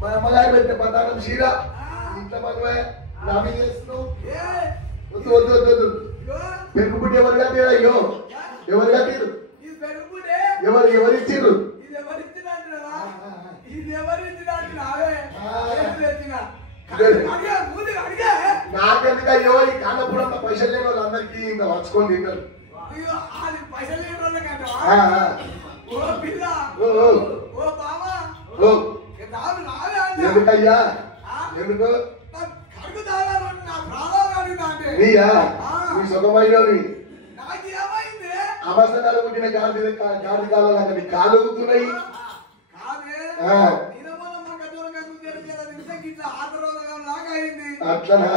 మా అమ్మగారు పెట్టే పతాకం చీర ఇంట్లో మనమే నామీ చేస్తున్నావు. వద్దు వద్దు వద్దు వద్దు. పెరుగుపుట్టి ఎవరు కట్టారు? అయ్యో ఎవరు కట్టారు? ఎవరు ఇచ్చిర్రు? నాకెందుకు అయ్యో ఈ కానప్పుడు అంత పైసలు లేని వాళ్ళందరికీ ఇంకా వచ్చుకొని తింటారు. ఎందుకయ్యా? ఎందుకు నీయా? నీ సుఖమైనవి అవసరాలు పుట్టిన గాడి కాళ్ళు లాగా నీ కాళ్ళు ఊగుతున్నాయి. అట్లనా?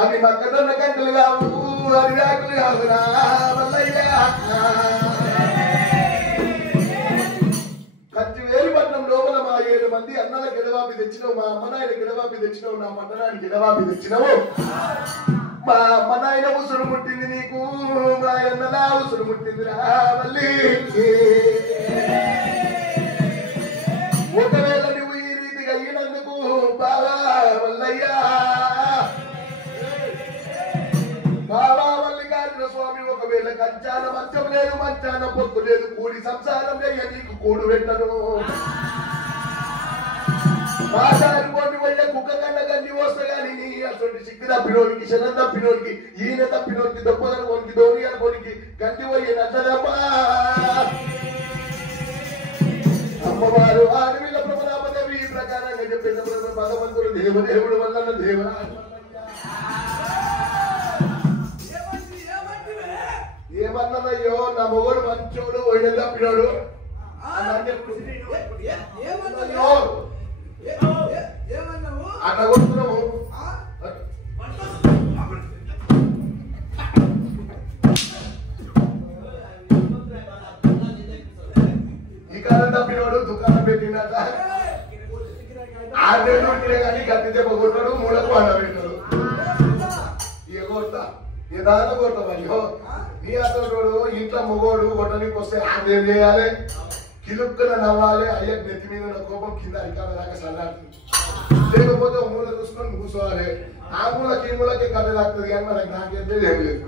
అవి మక్కదొన్న కంకులు కావు, అరిరాకులు కావురా మల్లయ్యా. కచ్చివేలిపట్నం లోపల మా 7 మంది అన్నల గిడవాపి తెచ్చినావు, మా అమ్మ నాయన గిడవాపి తెచ్చినావు, నా పట్టణానికి గిడవాపి తెచ్చినావు. మా అమ్మ నాయన ఉసురు ముట్టింది నీకు, మా అన్నలా ఉసురు ముట్టిందిరా మళ్ళీ. ఒకవేళ నువ్వు ఈ రీతిగా అయినందుకు బావా మల్లయ్యా, బావా మల్లికార్జున స్వామి ఒకవేళ కంచాన మంచం లేదు, మంచాన పొత్తు లేదు, కూడి సంసారం లేక నీకు కూడు పెట్టను. మాసారి పోటీ పోయిన కుక్క కన్నా గండి వస్తా గానీ నీ అటువంటి సిగ్గు తప్పినోడికి, శనం తప్పినోడికి, ఈయన తప్పినోడికి, దొప్పదన కొనికి, ధోని అనుకోనికి గండి పోయి నచ్చదమ్మా. అమ్మవారు ఆడవిల ప్రమదాపదేవి ఈ ప్రకారంగా చెప్పిన భగవంతుడు దేవదేవుడు వల్ల దేవరా. ఏమన్నదయ్యో నా మొగోడు మంచోడు, పోయిన తప్పినోడు అట్లా కొడుతున్నావు. ఈ కాలం తప్పినోడు దుకాణం పెట్టినట 6 నెలలు ఉంటే కానీ గట్టి దెబ్బ కొట్టాడు, మూలకు అన్న పెట్టాడు. ఇక కొడతా ఏదాకా కొడతావు అయ్యో. నీ అతడు ఇంట్లో మొగోడు కొట్టడానికి వస్తే ఆదేం చేయాలి, కిలుక్కున నవ్వాలి. అయ్యా నెత్తి మీద ఉన్న కోపం కింద అరికాల దాకా సల్లాడుతుంది. లేకపోతే ఒక మూల చూసుకొని కూర్చోవాలి. ఆ మూలకి ఈ మూలకి కథ తాకుతుంది కానీ మనకి నాకైతే ఏం లేదు.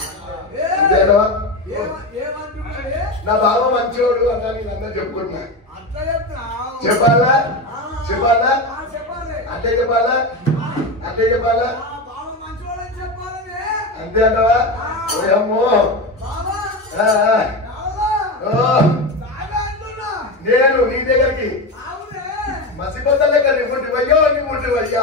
నా బావ మంచివాడు అంటా నేను అందరూ చెప్పుకుంటున్నా. చెప్పాలా చెప్పాలా అంటే చెప్పాలా అంటే చెప్పాలా అంతే అంటవా? ఓయమ్మో నేను నీ దగ్గరికి మసిపొద్ద లెక్క నీ ముట్టివయ్యో నీ ముట్టివయ్యా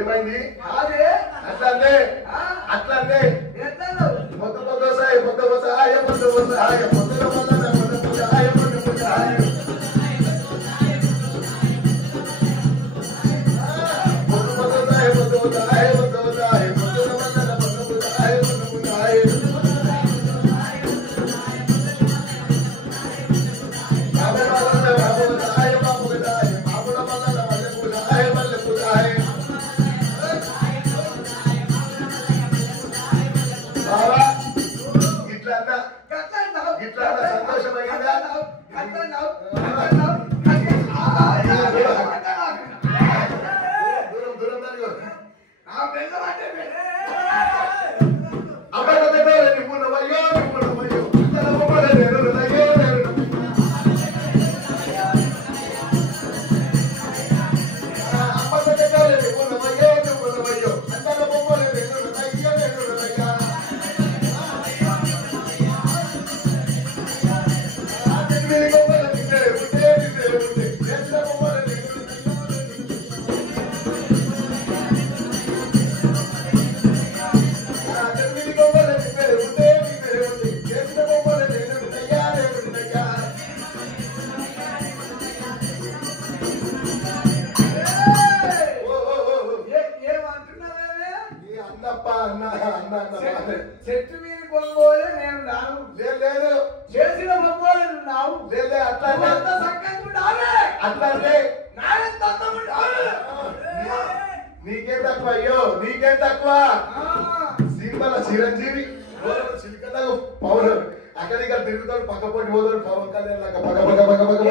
ఏమైంది? అట్లంటే అట్లంటే పొద్దు పొద్దు సాయ పొద్దు సాయ పొద్దు సాయ పొద్దుల పొద్దున పొద్దు సాయ పొద్దు సాయ పొద్దు పొద్దు సాయ పొద్దు సాయ పొద్దు సాయ పొద్దుల పొద్దున పొద్దు సాయ పొద్దు సాయ బాబు బాబు బాబు సాయ బాబు సాయ బాబుల పొద్దున పొద్దు సాయ పొద్దు సాయ చెట్టు మీద కొనుగోలే నేను రాను. లేదు చేసిన మొక్కలు నావు. లేదు అట్లా చక్కగా అట్లా నీకేం తక్కువ అయ్యో నీకేం తక్కువ సీమల చిరంజీవి చిలికలా పవన్ అక్కడికి తిరుగుతాడు పక్క పొట్టి పోతాడు పవన్ కళ్యాణ్ లాగా పక్క పక్క పక్క పక్క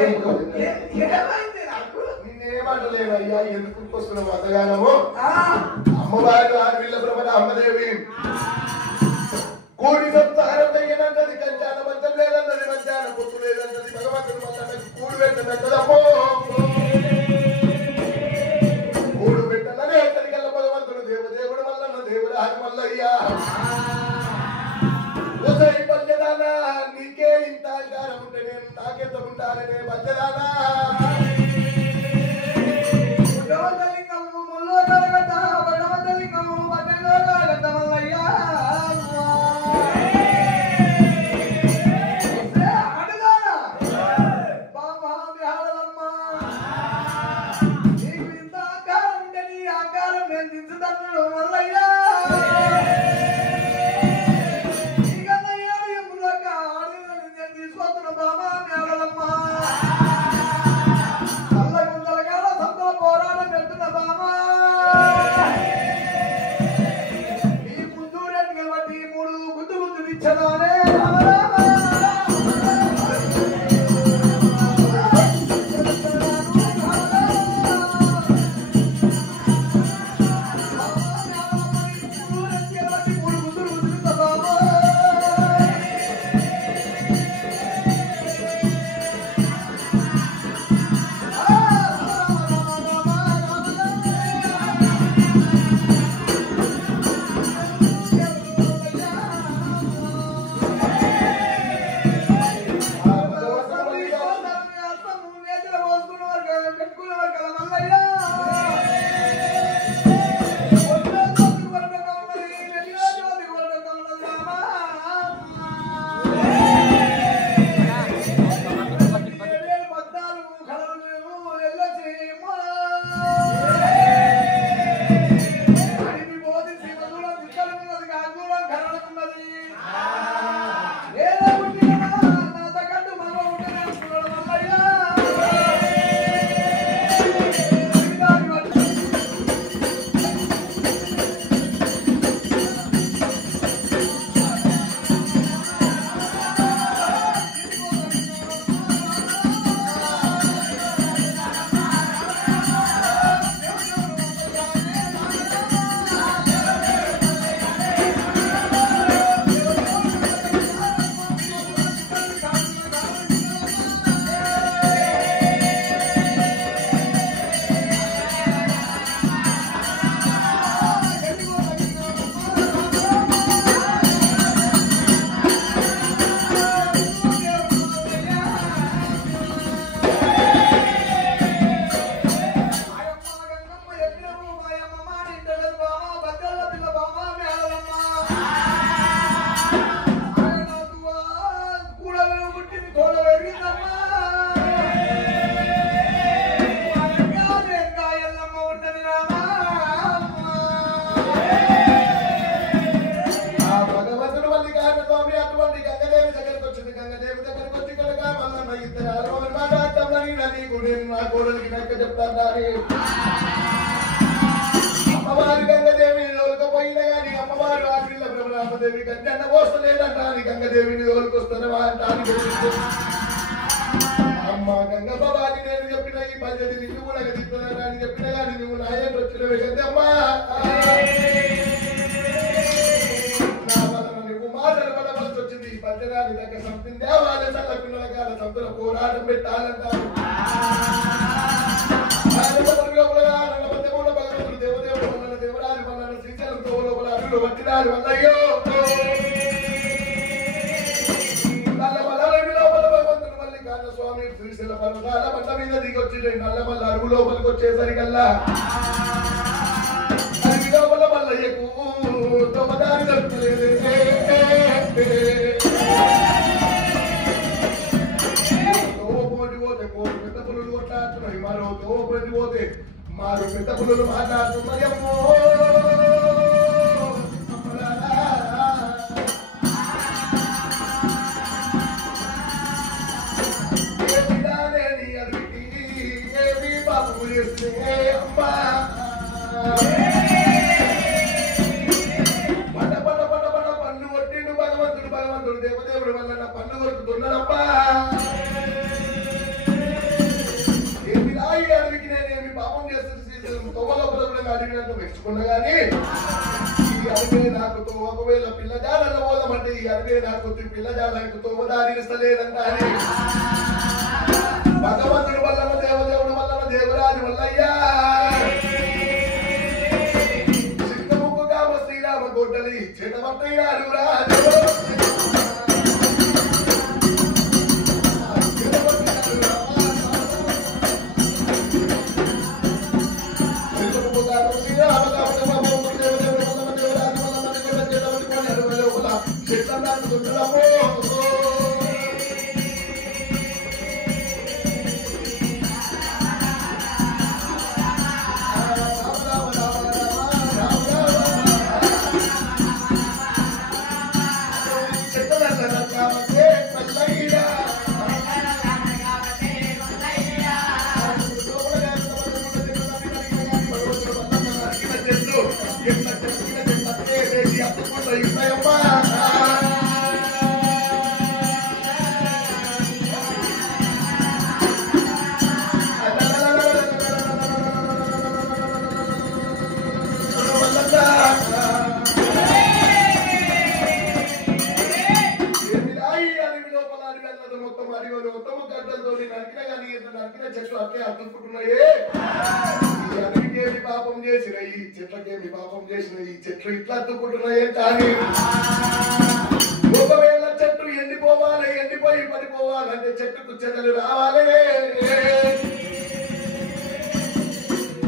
నేనేమంటలేను అయ్యా ఎందుకు వస్తున్నావు అంతగానము అమ్మవారు ఆడవిల్ల బ్రహ్మణ అమ్మదేవి కూడి సంసారం అయ్యనంటది కంచాన మంచం లేదన్నది మంచాన పొత్తు లేదన్నది భగవంతుడు మళ్ళీ కూడి పెట్టనంటది అమ్మో కూడు పెట్టననే ఎక్కడికల్ల భగవంతుడు దేవదేవుడు మల్లన్న దేవురాజు మల్లయ్యా ఒసై పంచదానా నీకే ఇంత అధికారం ఉంటే నేను నాకెంత ఉంటాననే పంచదానా అమ్మవారి గంగదేవి లోకపోయినా కానీ అమ్మవారు ఆడపిల్ల బ్రహ్మరామదేవి గంగన్న పోస్తలేదంటానికి గంగదేవిని లోకొస్తున్నావా అంటానికి అమ్మ గంగ బాబాకి నేను చెప్పిన ఈ పద్ధతి నిన్ను కూడా చెప్తున్నా అని చెప్పిన కానీ నువ్వు నాయన వచ్చిన కదమ్మా నా వలన నువ్వు మాట్లాడవలసి వచ్చింది ఈ పద్ధతి దగ్గర సంపిన దేవాలయ చల్ల పిల్లల కాల సంతుల పోరాటం పెట్టాలంటారు వల్లయ్యో మల్లికార్జున స్వామి శ్రీశైల పర్వతాల బండ మీద దిగొచ్చి నల్లమల్ల అరుగు లోపలికి వచ్చేసరికల్లా అరుగు లోపల మల్లయ్యకు తొమ్మదారి దొరకలేదు తోపోటి పోతే కోటి పెద్ద పులులు కొట్లాడుతున్నాయి మరో తోపోటి పోతే మారు పెద్ద పులులు మాట్లాడుతున్నాయమ్మో చేస్తే అమ్మా పట పట పట పట పన్ను కొట్టిండు భగవంతుడు దేవదేవుడు వల్ల పన్ను కొట్టుతున్నాడమ్మా. ఏమి రాయి అడిగి నేనేమి పాపం చేస్తుంది తోవలోపల కూడా అడిగినట్టు మెచ్చుకున్నా గానీ ఈ అడిగే నాకు ఒకవేళ పిల్లజాల పోదామంటే ఈ అడిగే నాకు పిల్లజాలకు తోవదారిస్తలేదంట అని భగవంతుడి వల్ల దేవదేవుడు వల్ల దేవరాజు వల్లయ్యా శ్రీరాముగా శ్రీరామ గొడ్డలి చేతమట్టయ్యారు రాజు చెట్లు అట్లే అతుక్కుంటున్నాయే. ఈ అడవికేమి పాపం చేసిన ఈ చెట్లకేమి పాపం చేసిన ఈ చెట్లు ఇట్లా అతుక్కుంటున్నాయే. కానీ ఒకవేళ చెట్టు ఎండిపోవాలి, ఎండిపోయి పడిపోవాలంటే చెట్టుకు చెదలు రావాలి.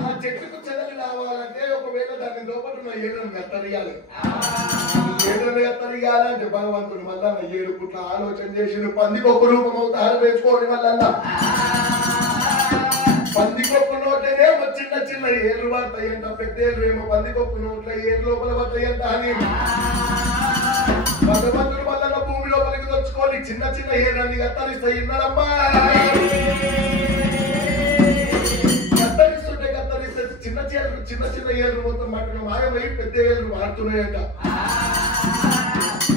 ఆ చెట్టుకు చెదలు రావాలంటే ఒకవేళ దాని లోపల ఉన్న ఏడును కత్తరియాలి. ఏడును కత్తరియాలంటే భగవంతుడు మళ్ళా 7 పుట్ల ఆలోచన చేసిన పందికొక్క రూపం అవుతారు వేసుకోవడం వల్ల పందికొక్కు నోట్లనే చిన్న చిన్న ఏర్లు పడతాయంట, పెద్దేళ్ళు ఏమో పందికొక్కు నోట్ల ఏరు లోపల పడతాయంట అని భగవంతుడు వల్ల భూమి లోపలికి తెచ్చుకొని చిన్న చిన్న ఏర్లన్నీ కత్తరిస్తాయి. ఇన్నాడమ్మా కత్తరిస్తుంటే చిన్న చిన్న ఏర్లు మొత్తం మాటలు మాయమై పెద్ద ఏర్లు మారుతున్నాయంట.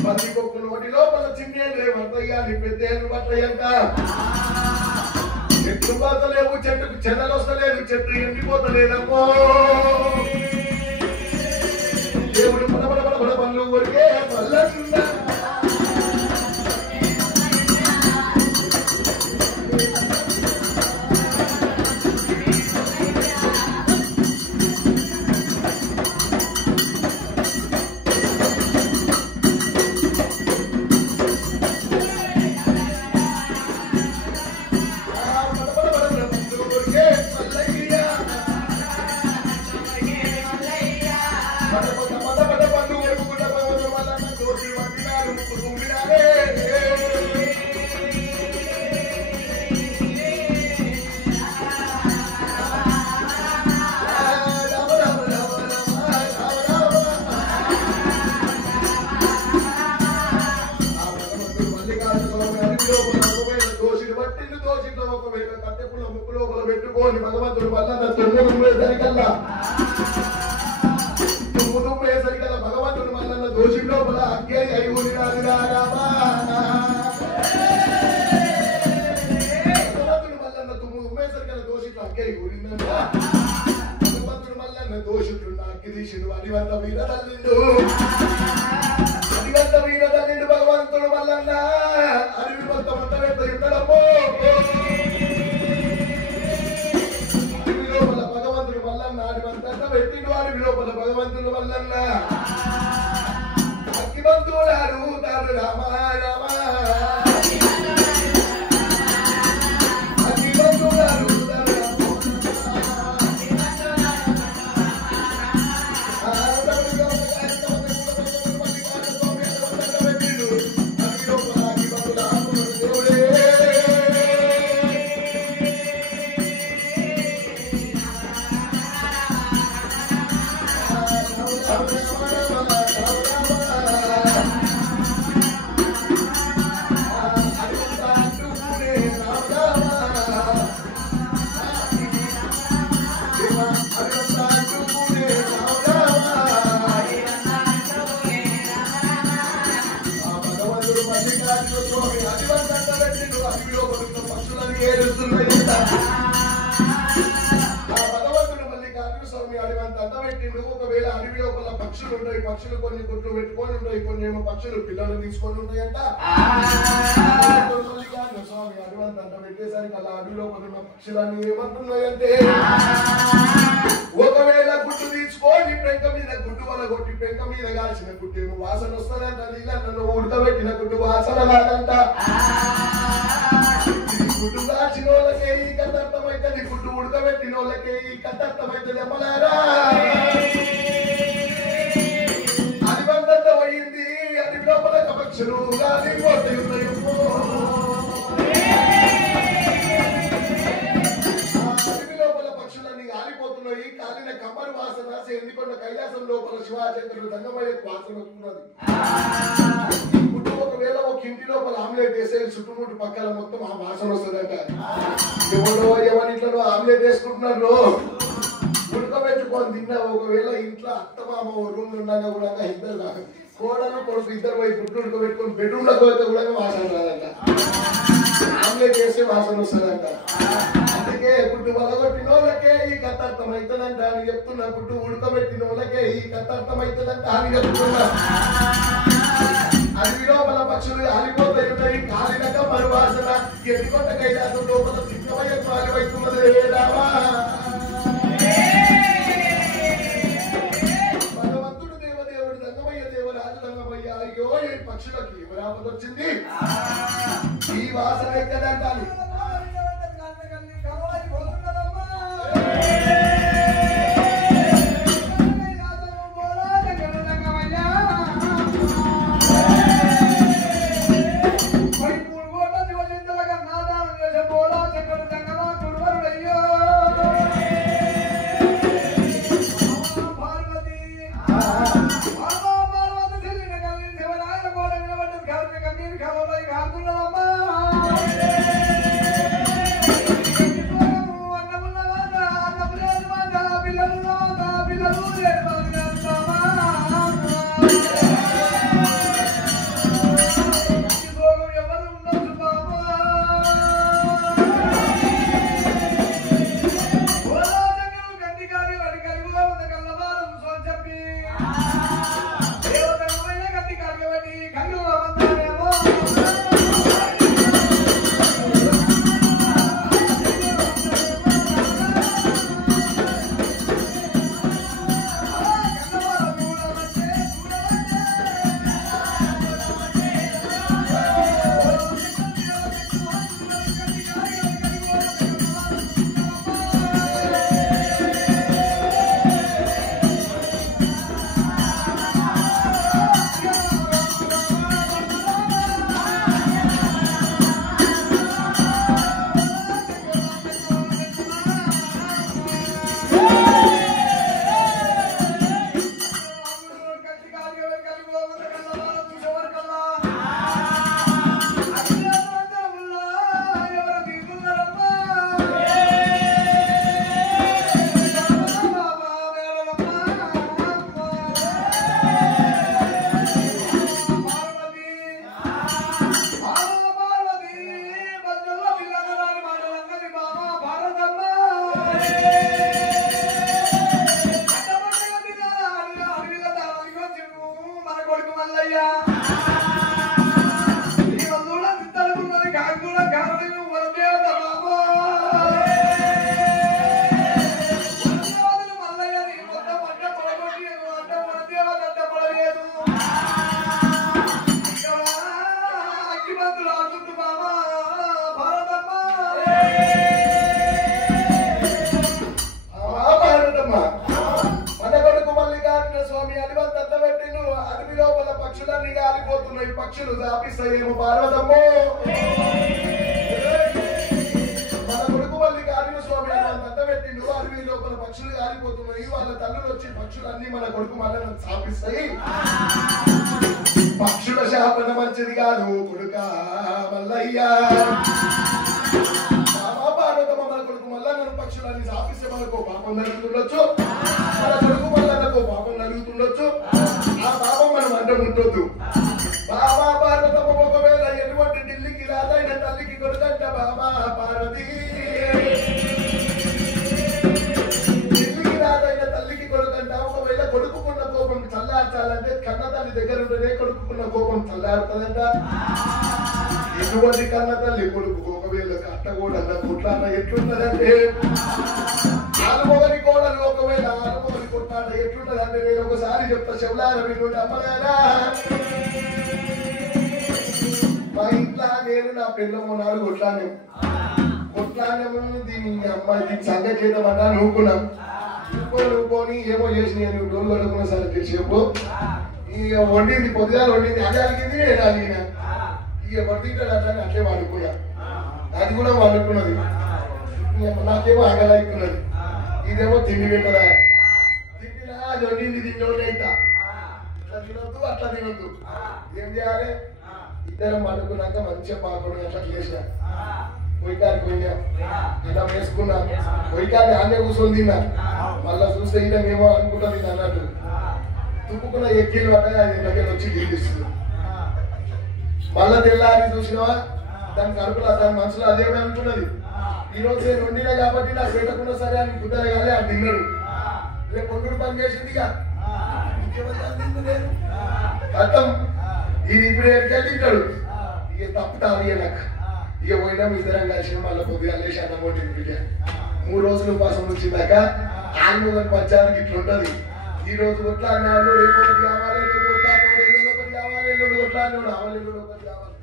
పందికొక్కు నోటి లోపల చిన్న ఏర్లే పడతాయి, పెద్ద ఏర్లు పడతాయంట. చెట్లు పోతలేవు, చెట్టుకు చెదలు వస్తలేదు, చెట్టు ఎండిపోతలేదమ్మో. దేవుడు పడబడ పనులు కొరికే పల్లె పెట్టుకోని భగవంతుడు వల్ల తుమ్ముదుమ్మేసరికల్లా భగవంతుడు వల్ల దోషి లోపల అగ్గే అయిపోయి భగవంతుడు వల్ల తుమ్ముదుమ్మేసరికల్లా దోషిలో అగ్గే ఊరిందంట. భగవంతుడు వల్ల దోషుడు అగ్గి తీసిండు, అడివంత వీర తల్లిండు, అడివంత వీర తల్లిండు. భగవంతుడు వల్ల అడవి మొత్తం అంత పెద్ద యుద్ధమో పెట్టిన వారి లోపల భగవంతుల వల్ల అగ్గిబంతువులు అడుగుతారు రామ రామ. అగ్గిబంతువులు అడుగుతారు భగవంతుడు మల్లికార్జున స్వామి అడివంత అడ్డబెట్టిండు. ఒకవేళ అడవి లోపల పక్షులు ఉంటాయి, పక్షులు కొన్ని గుడ్లు పెట్టుకొని ఉంటాయి, కొన్ని ఏమో పక్షులు పిల్లలు తీసుకొని ఉంటాయంట. మల్లికార్జున స్వామి అడివంత అడ్డబెట్టేసరికి అలా అడవి లోపల ఉన్న పక్షులన్నీ ఏమంటున్నాయంటే, ఒకవేళ గుడ్డు తీసుకొని పెంక మీద గుడ్డు వల్ల కొట్టి పెంక మీద కాల్చిన గుడ్డు ఏమో వాసన వస్తుందంట, నీళ్ళను ఉడకబెట్టిన గుడ్డు వాసన రాదంట. గుడ్డు కాల్చిన వాళ్ళకే ఈ కథ అర్థమైతుంది, గుడ్డు ఉడకబెట్టిన వాళ్ళకే ఈ కథ అర్థమైతుంది. అమ్మలారా అడివంతంత పోయింది, అడవి లోపల పక్షులు గాలి పోతాయి ఉన్నాయేమో. అడవి లోపల పక్షులన్నీ గాలిపోతున్నాయి. కాలిన కమ్మరి వాసన ఎందుకొండ కైలాసం లోపల శివాచంద్రుడు దంగమయ్యకు వాసన వస్తున్నది. ఒకవేళ ఒక ఇంటి లోపల ఆమ్లెట్ వేసే చుట్టుముట్టు పక్కల మొత్తం ఆ వాసన వస్తుందంట. ఎవరో ఎవరింట్లో ఆమ్లెట్ వేసుకుంటున్నారు, ఉడకబెట్టుకొని తిన్నా. ఒకవేళ ఇంట్లో అత్తమామ రూమ్ ఉండగా కూడా ఇద్దరు కోడలు కొడుకు ఇద్దరు పోయి గుడ్డు ఉడకబెట్టుకొని బెడ్రూమ్ లో పోతే కూడా వాసన రాదంట. ఆమ్లెట్ వేస్తే వాసన వస్తుందంట. అందుకే గుడ్డు వలగొట్టిన వాళ్ళకే ఈ కథ అర్థమవుతుందంట అని చెప్తున్నా. గుడ్డు ఉడకబెట్టిన వాళ్ళకే ఈ కథ అర్థమవుతుందంట అని చెప్తున్నా. అడవి లోపల పక్షులు ఆలిపోతాయి ఉన్నాయి, కాలినక మరి వాసన ఎన్నికొండ కైలాసం లోపల సిద్ధమయ్య కాలివైతున్నది. భగవంతుడు దేవదేవుడు దంగమయ్య దేవరాజు దంగమయ్య. అయ్యో ఈ పక్షులకి ఎవరాపద వచ్చింది, ఈ వాసన ఎక్కడంటాలి. పక్షులు దాపిస్తాయేమో పార్వతమ్మో. మన కొడుకు మల్లికార్జున స్వామి పెట్టిండు. అడవి లోపల పక్షులు కాలిపోతున్నాయి. వాళ్ళ తల్లులు వచ్చి పక్షులన్నీ మన కొడుకు మనల్ని శాపిస్తాయి. పక్షుల శాపన మంచిది కాదు కొడుక మల్లయ్య. పార్వతమ్మ మన కొడుకు మల్లన్నను పక్షులన్నీ శాపిస్తే మనకు పాపం జరుగుతుండొచ్చు, మన కొడుకు మల్లన్నకు పాపం జరుగుతుండొచ్చు. ఆ పాపం మనం అంటే ఉండొద్దు. బాబా పార్వతమ్మ ఒకవేళ ఎటువంటి ఢిల్లీకి రాదైన తల్లికి కొడుకంట బాబా పార్వతి. కోపం చల్లారుతుందంట. ఎటువంటి కన్న తల్లి కొడుకు ఒకవేళ అట్ట కూడా కొట్లాట ఎట్లుంటదంటే ఆలుమొగని కోడలు ఒకవేళ ఆలుమొగని కొట్లాట ఎట్లుంటదంటే నేను ఒకసారి చెప్తా చెవులార వినుండి అమ్మగారా. మా ఇంట్లో నేను నా పిల్లము నాడు కొట్లాడము దీన్ని అమ్మాయి దీన్ని సంగతి చేద్దామన్నా నూకున్నాం. నువ్వుకొని ఏమో చేసి నేను డోళ్ళు అడుగున్నా సరే చెప్పు. ఇక వండింది పొద్దుగాలు వండింది అదే అలిగింది నేను అలిగిన. ఇక వర్తింటాడు అట్లా అట్లే వాడుకున్నా. అది కూడా వాడుకున్నది. నాకేమో ఆగలైకున్నది. ఇదేమో తిండి పెట్టదా తిండిలా అది వండింది తిండి అయితా ఇట్లా తినొద్దు అట్లా తినొద్దు. ఏం చేయాలి? ఇద్దరం వండుకున్నాక మంచిగా పాపడు అట్లా చేసిన పొయ్యికాడికి పోయినా ఇలా వేసుకున్నా. పొయ్యికాడి ఆనే కూర్చొని తిన్నా. మళ్ళా చూస్తే ఇదేమో అనుకుంటుంది అన్నట్టు తుప్పుకున్న ఎక్కిలు పడ్డా అది దగ్గర వచ్చి గీపిస్తుంది. మళ్ళా తెల్లారి చూసినావా దాని కడుపులో దాని మనసులో అదేమీ అనుకున్నది. ఈరోజు నేను వండినా కాబట్టి నాకు పెట్టకుండా సరే అని కుదరగా కానీ అది తిన్నాడు. రేపు వండుడు పని చేసింది అర్థం. ఇది ఇప్పుడు ఎక్కడికి తింటాడు. ఇక తప్పుతా నాకు ఇక పోయినా ఇద్దరం కలిసి మళ్ళీ కొద్దిగా లేచి అన్నం వండింది. 3 రోజులు ఉపాసం వచ్చిందాక ఆల్మూగని పంచానికి ఇట్లా ఉంటుంది. ఈ రోజు కొట్లాడినాడు రేపు ఒకటి కావాలి, రేపు కొట్లాడినాడు ఎల్లుండి ఒకటి కావాలి, ఎల్లుండి కొట్లాడినాడు అవలెల్లుండి ఒకటి కావాలి.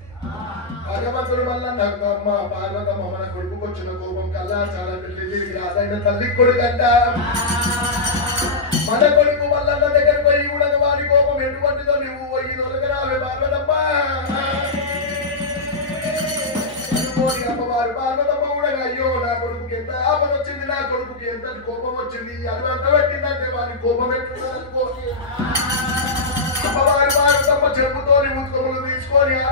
భగవంతుడు వల్ల నాకు అమ్మ పార్వతమ్మ మన కొడుకు వచ్చిన కోపం కల్లా చాలా రాదైన తల్లి కొడుకు అంట. మన కొడుకు వల్ల దగ్గర పోయి కూడా వాడి కోపం ఎటువంటిదో నువ్వు పోయి దొరకరావే పార్వతమ్మ. అమ్మవారు పార్వతమ్మ కూడా అయ్యో నా కొడుకుకి ఎంత ఆపద వచ్చింది, నా కొడుకుకి ఎంత కోపం వచ్చింది, అది అంత పెట్టిందంటే వాడి కోపం ఎట్లుంది. అమ్మవారు పార్వతమ్మ చెప్పుతోని ముత్తుములు తీసుకొని